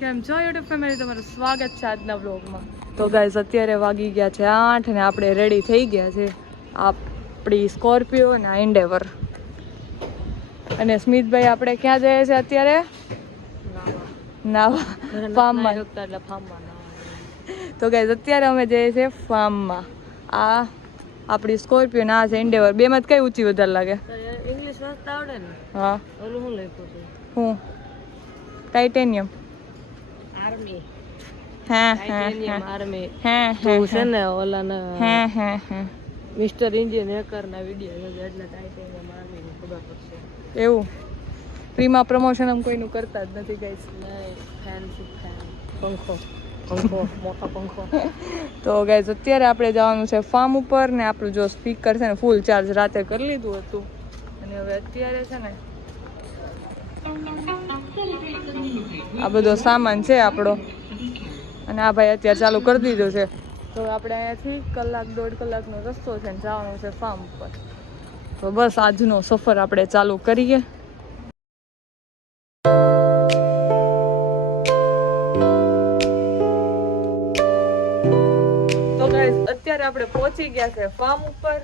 કેમ છો YouTube family, તમારું સ્વાગત છે આજના વ્લોગમાં. તો ગાઈઝ અત્યારે વાગી ગયા છે 8 અને આપણે રેડી થઈ ગયા છે આપણી સ્કોર્પિયો અને એન્ડેવર. અને સ્મિતભાઈ આપણે ક્યાં જઈએ છે અત્યારે? નાવા ફાર્મમાં. તો ગાઈઝ અત્યારે અમે જઈએ છીએ ફાર્મમાં. આ આપણી સ્કોર્પિયો ને આ છે એન્ડેવર. બેમાં કઈ ઊંચી વધારે લાગે? ઇંગ્લિશ વાંચતા આવડે ને? હા. ઓલું હું લખ્યું છે? હું ટાઇટેનિયમ. આર્મી. હા ટાઇટેનિયમ આર્મી. હા તું છે ને ઓલાના હા મિસ્ટર ઇન્ડિયન હેકરના વિડિયો છે એટલે ટાઇટેનિયમ આર્મી ની ખબર પડશે. એવું ફ્રીમાં પ્રમોશન આમ કોઈનું કરતા જ નથી ગાઈસ. નહીં, ફેન્સી ફેન. પંખો મોટો પંખો. તો ગાઈસ અત્યારે આપણે જવાનું છે ફાર્મ ઉપર ને આપણું જો સ્પીકર છે ને ફૂલ ચાર્જ રાતે કરી લીધું હતું અને હવે અત્યારે છે ને આ બધો સામાન છે આપણો અને આ ભાઈ અત્યારે ચાલુ કરી દીધો છે. તો આપણે અહીંયાથી 1-1.5 કલાકનો રસ્તો છે ને જવાનું છે ફાર્મ ઉપર. તો બસ આજનો સફર આપણે ચાલુ કરીએ. તો ગાઈસ અત્યારે આપણે પહોંચી ગયા છે ફાર્મ ઉપર.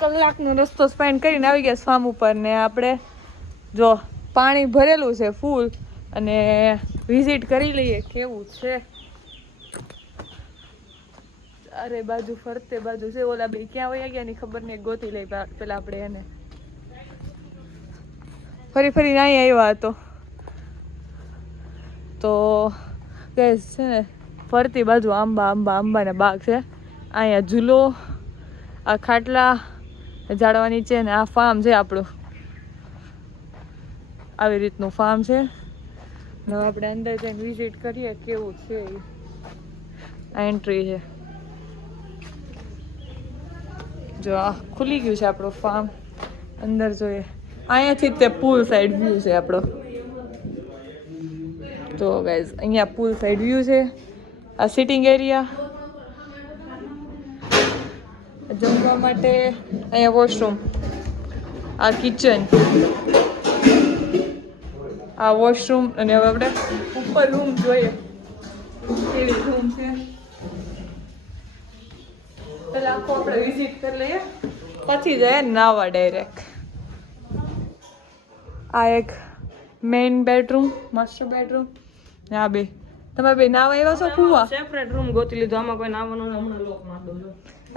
કલાકનો રસ્તો સ્પેન્ડ કરીને આવી ગયા ફાર્મ ઉપર ને આપણે જો પાણી ભરેલું છે ફૂલ અને વિઝિટ કરી લઈએ કેવું છે. અરે બાજુ ફરતે બાજુ છે ઓલા બે ક્યાં વયા ગયા ની ખબર નહીં, ગોતી લઈ પેલા આપણે એને. ફરી અહીં આવ્યા હતો તો ગાઈસ છે ને ફરતી બાજુ આંબાના બાગ છે. અહીંયા ઝૂલો, આ ખાટલા ઝાડવા નીચે ને આ ફાર્મ છે આપણું. આવી રીતનું ફાર્મ છે. હવે આપણે અંદર જઈને વિઝિટ કરીએ કેવું છે. આ એન્ટ્રી છે. જો આ ખુલી ગયું છે આપણું ફાર્મ. અંદર જોઈએ અહીંયાથી તે પુલ સાઈડ વ્યૂ છે આપણો. તો ગાઈઝ અહીંયા પુલ સાઈડ વ્યૂ છે. આ સિટિંગ એરિયા, જમવા માટે અહીંયા વોશરૂમ, આ કિચન, આ વોશરૂમ અને હવે આપણે ઉપર રૂમ જોઈએ કેવી રૂમ છે. પેલા આખો આપણે વિઝિટ કરી લઈએ પછી જાય નાવા ડાયરેક્ટ. આ એક મેઇન બેડરૂમ, માસ્ટર બેડરૂમ. આ બે તમે બે નાવા આવ્યા છો કુવા? સેપરેટ રૂમ ગોતી લીધો. આમાં કોઈ નાવાનું હમણાં લોક માર દઉં.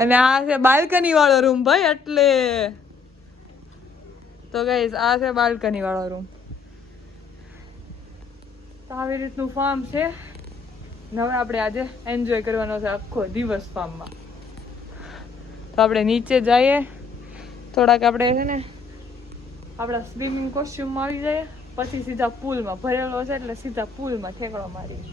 અને આ છે બાલ્કની વાળો રૂમ ભાઈ. એટલે તો ગાઈસ આ છે બાલ્કની વાળો રૂમ. તો આવી રીતનું ફાર્મ છે. હવે આપણે આજે એન્જોય કરવાનો છે આખો દિવસ ફાર્મમાં. તો આપણે નીચે જઈએ થોડાક, આપણે છે ને આપણા સ્વિમિંગ કોસ્ચ્યુમમાં આવી જઈએ પછી સીધા પુલમાં. ભરેલો છે એટલે સીધા પુલમાં ઠેકડો મારી.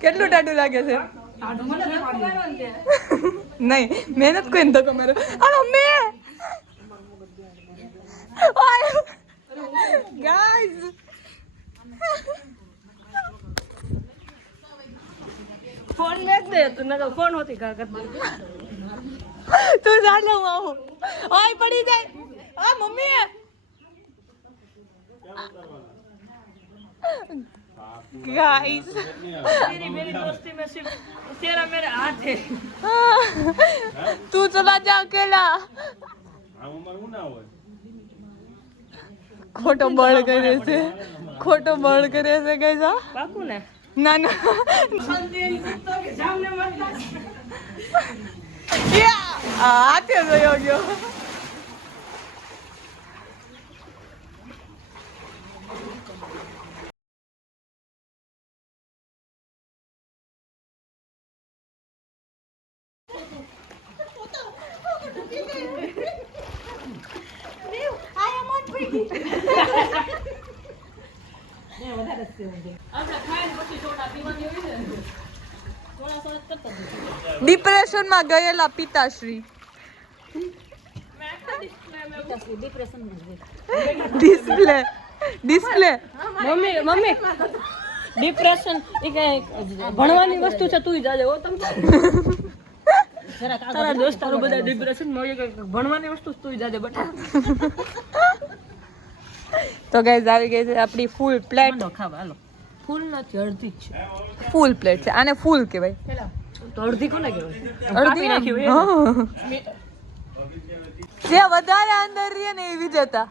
કેટલું ટાટું લાગે છે? નહીં, મહેનત કોઈ ધક્કો માર્યો. હાલો મે ગાઈઝ ફોન મેક દે તું, નકર ફોન હોતી કા કર. તું ચાલે હું આવું. ઓય પડી જાય. આ મમ્મી गाइस मेरी दोस्ती में सिर्फ तेरा मेरे हाथ है. तू चला जा अकेला. खोटो बळ करे છે, ખોટો બળ કરે છે ગાઈસ. આ પાકું ને? ના ના સંદેરી કુત્તો કે સામને મરતા. આતે જોયો ગયો. ડિપ્રેશનમાં ગયેલા પિતાશ્રી. ડિસ્પ્લે મમ્મી ડિપ્રેશન એ કઈ ભણવાની વસ્તુ છે. તું જાજે હો. તમે તારા દોસ્તારો બધા ડિપ્રેશન માં હોય કે ભણવાની વસ્તુ તું જાજે બટા. તો ગાઈઝ આવી ગઈ છે આપણી ફૂલ પ્લેટ. ખાવા હાલો. ફૂલ નથી અડધી જ છે. ફૂલ પ્લેટ છે આને ફૂલ કહેવાય. તો અડધી કોને કહેવાય? અડધી જે વધારે અંદર રહે ને એ વિજેતા.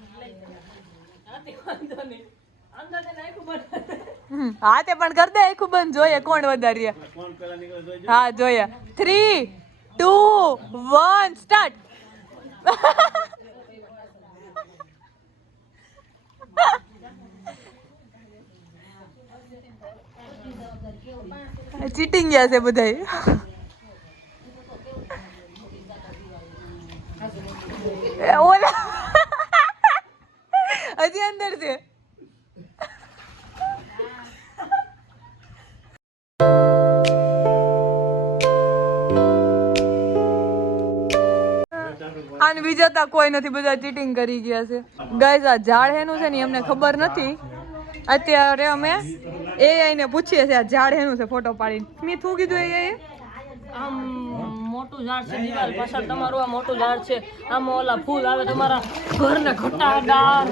હા તે પણ કર દે આખું બંધ જોઈએ કોણ વધારે રહે. હા જોઈએ 3 2 1 સ્ટાર્ટ. ચીટિંગ ગયા છે બધાય. ઓલા હજી અંદર છે. આને વિજેતા કોઈ નથી, બધા ચીટિંગ કરી ગયા છે. ગાઈઝ આ ઝાડ હેનું છે ને અમને ખબર નથી. અત્યારે અમે AI ને પૂછીએ છીએ આ ઝાડ હેનું છે ફોટો પાડીને. મેં શું કીધું AI? આમ મોટું ઝાડ છે દિવાલ પાછળ તમારું આ મોટું ઝાડ છે. આમાં ઓલા ફૂલ આવે તમારા ઘરને ઘટાદાર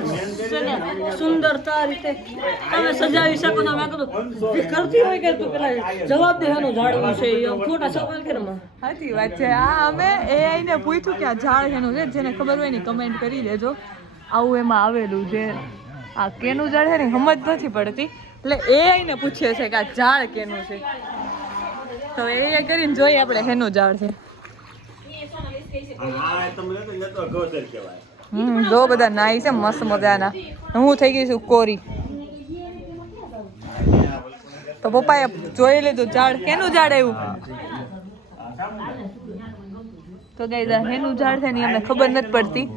છે ને સુંદરતા રીતે તમે સજાવી શકો. તો મેં કીધું કરતી હોય કે તું પેલા જવાબ દે એનું ઝાડવું છે એ ખોટા સવાલ કરે માં. સાચી વાત છે. આ અમે AI ને પૂછ્યું કે આ ઝાડ હેનું છે, જેને ખબર હોય ને કમેન્ટ કરી દેજો. આવું એમાં આવેલું છે. આ કેનું ઝાડ છે ને સમજ નથી પડતી, એટલે AI ને પૂછે છે કે આ ઝાડ કેનું છે. તો AI કરીને જોઈએ આપણે હેનું ઝાડ છે. જો બધા નાઈ છે મસ્ત મજાના. હું થઈ ગઈ છું કોરી. તો પપ્પાએ જોઈ લીધું ઝાડ. કેનું ઝાડ આવ્યું? તો ગાઈઝ હેનું ઝાડ છે ને અમને ખબર નથી પડતી.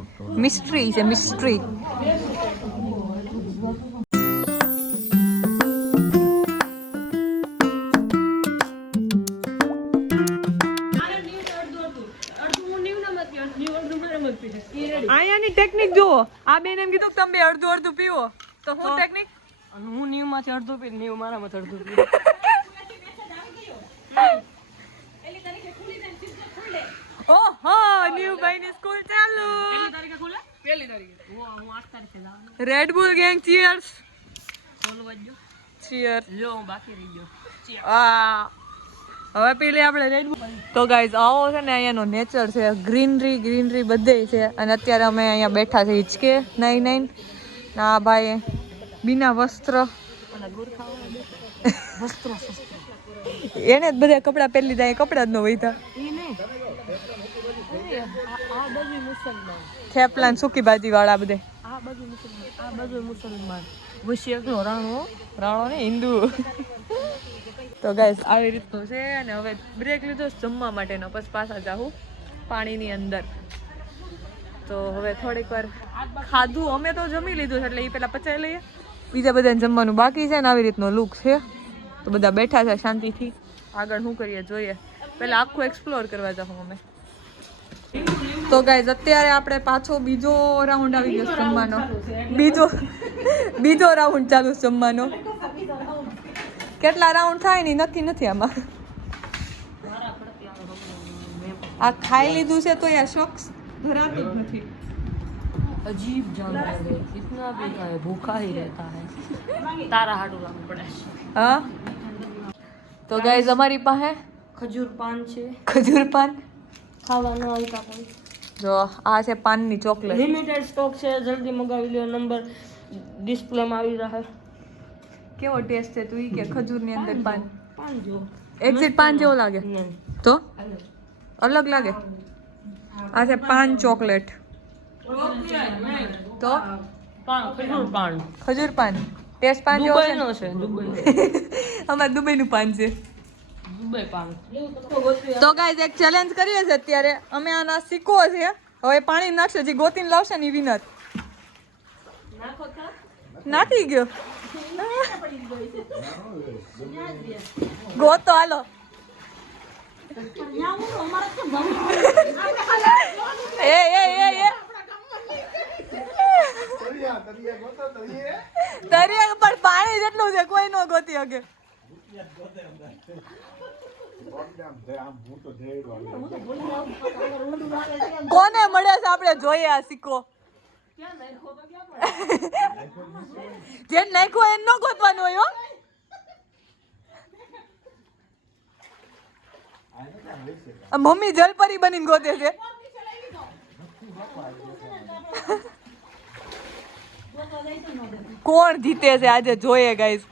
મિસ્ટ્રી છે, મિસ્ટ્રી. આયાની ટેકનિક જુઓ. આ બેન એમ કીધું કે તમે બે અડધું અડધું પીવો, તો હું ટેકનિક હું નીવ માંથી અડધું પી નીવ મારામાંથી અડધું પી. ઓહો ન્યૂ ની સ્કૂલ ચાલુ. પહેલી તારીખે ખુલે? પહેલી તારીખે. હું 8 તારીખે જવાનું. Red Bull gang cheers. બોલ વાજો. ચીયર્સ. લ્યો હું બાકી રહી ગયો. આ હવે પી લે આપણે રેડ બુલ. તો ગાઈઝ આવો છે ને અહીંયાનો નેચર છે. ગ્રીનરી ગ્રીનરી બધે છે. અને અત્યારે અમે અહીંયા બેઠા છે હિચકે 99 ના ભાઈ બિના વસ્ત્ર. અને વસ્ત્રો એને જ બધા કપડાં પહેરી લીધા. એ કપડાં જ ન વહીતા. ઈ નહીં. આ બાજુ મુસલમાન. થેપલા ને સૂકી ભાજી વાળા બધે. આ બાજુ મુસલમાન. આ બાજુ મુસલમાન. વૈશ્યકનો રાણો. રાણો ને હિન્દુ. તો ગાઈસ આવી રીતનું છે. અને હવે બ્રેક લીધો જમવા માટેનો, પછી પાછા જાઉં પાણીની અંદર. તો હવે થોડીક વાર ખાધું અમે તો જમી લીધું છે, એટલે એ પેલા પચાવી લઈએ. બીજા બધાને જમવાનું બાકી છે ને આવી રીતનો લુક છે. તો બધા બેઠા છે શાંતિથી. આગળ શું કરીએ જોઈએ. પહેલા આખું એક્સપ્લોર કરવા જાઉં અમે. તો ગાઈઝ અત્યારે આપણે પાછો બીજો રાઉન્ડ આવી ગયો જમવાનો. બીજો રાઉન્ડ ચાલુ જમવાનો. કેટલા રાઉન્ડ થાય ને નક્કી નથી આમાં. આ ખાઈ લીધું છે તો યાર શોખ ધરાતું જ નથી. अजीब जानवर है, कितना भी खाए भूखा ही रहता है. तारा हाडू लावવું પડે. હા તો ગાઈઝ અમારી પાસે ખજૂર પાન છે. ખજૂર પાન ખાવાનું આવતા કોઈ. જો આ છે પાનની ચોકલેટ. લિમિટેડ સ્ટોક છે, જલ્દી મંગાવી લ્યો. નંબર ડિસ્પ્લેમાં આવી રહ્યા. કેવો ટેસ્ટ છે તું ઈ કે ખજૂરની અંદર પાન? પાન જો એક્ઝેક્ટ પાન જેવો લાગે તો અલગ લાગે. આ છે પાન ચોકલેટ. તો પાન ખજૂર પાન. ખજૂર પાન ટેસ્ટ પાન જેવો છે. દુબઈનો છે. દુબઈ. અમારે દુબઈનું પાન છે. દુબઈ પાન. તો ગાઈઝ એક ચેલેન્જ કરીએ છીએ અત્યારે અમે. આના સિક્કો છે, હવે પાણી નાખશે. જે ગોતીને લાવશે ને એ વિનર. નાખી ગયો. ગોતો હાલો. એ દરિયા પણ પાણી જેટલું છે કોઈ નો ગોતી શકે. કોને મળે છે આપણે જોઈએ આ સિક્કો જે નાખ્યો એને ન ગોતવાનું હોય હો આ મમ્મી જલપરી બનીને ગોતે છે કોણ જીતે છે આજે જોઈએ ગાઈસ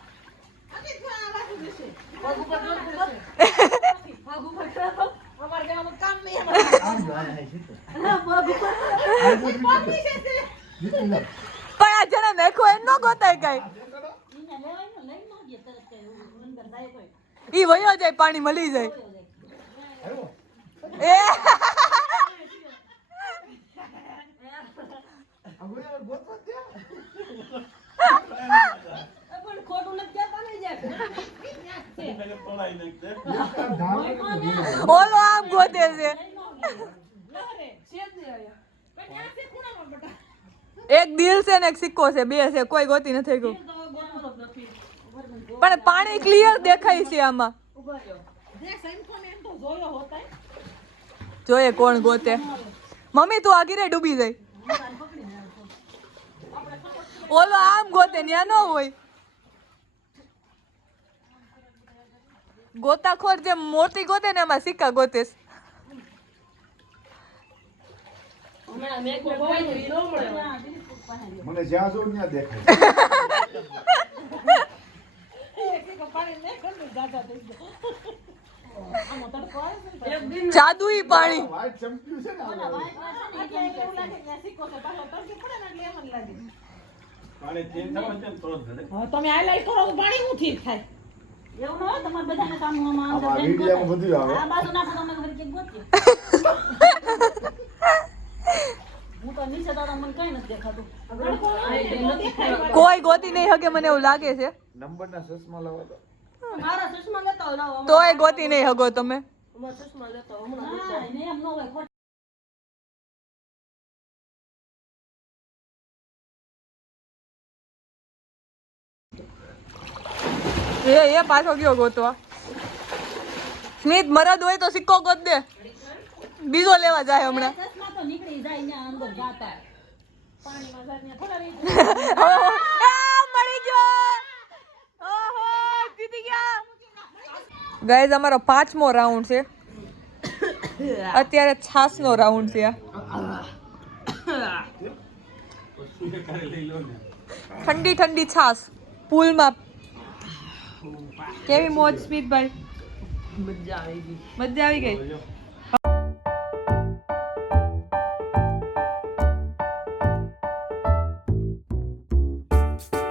પણ આ જેને નાખ્યો એને ન ગોતાય કઈ ઈ વયો જાય પાણી મળી જાય એ ઓલો આમ ગોતે છે એક દિલ છે ને એક સિક્કો છે બે છે કોઈ ગોતી નથી ગયું પણ પાણી ક્લિયર દેખાય છે આમાં જોઈએ કોણ ગોતે મમ્મી તું આગીરે ડૂબી જાય ઓલો આમ ગોતે ન્યા ન હોય ગોતાખોર જે મોટી ગોતે ને એમાં સિક્કા ગોતે મને જ્યાં જોઉં ત્યાં દેખાય જાદુઈ પાણી વાઈટ ચમક્યું છે ને તમે હાઈલાઈટ કરો તો પાણી હું ઠીક થાય એવું ન હોય તમારે બધાને કામમાં આમાં વિડીયોમાં બધું આવે આ બાજુ નાખો તમે ખબર કે ગોતીએ હું તો નીચે દાદા મને કઈ નથી દેખાતું કોઈ ગોતી નહીં હકે મને એવું લાગે છે નંબરના ચશ્મા લાવો તો મારા ચશ્મા લેતા હોય લાવો તોય ગોતી નહીં હગો તમે અમારા ચશ્મા લેતા હોય હમણાં નહીં એમ ન હોય ખોટું. એ પાછો ગયો ગોતવા સ્મિત મરદ હોય તો સિક્કો ગોત દે બીજો લેવા જાય હમણાં ચશ્મા તો નીકળી જાય ને અંદર જાતા પાણીમાં જાય ને થોડા રહી મળી ગયો ઓહો જીતી ગયા ગાઈઝ અમારો 5મો રાઉન્ડ છે અત્યારે 6નો રાઉન્ડ છે આ ઠંડી ઠંડી છાસ પુલમાં કેવી મોજ સ્મિતભાઈ મજા આવી ગઈ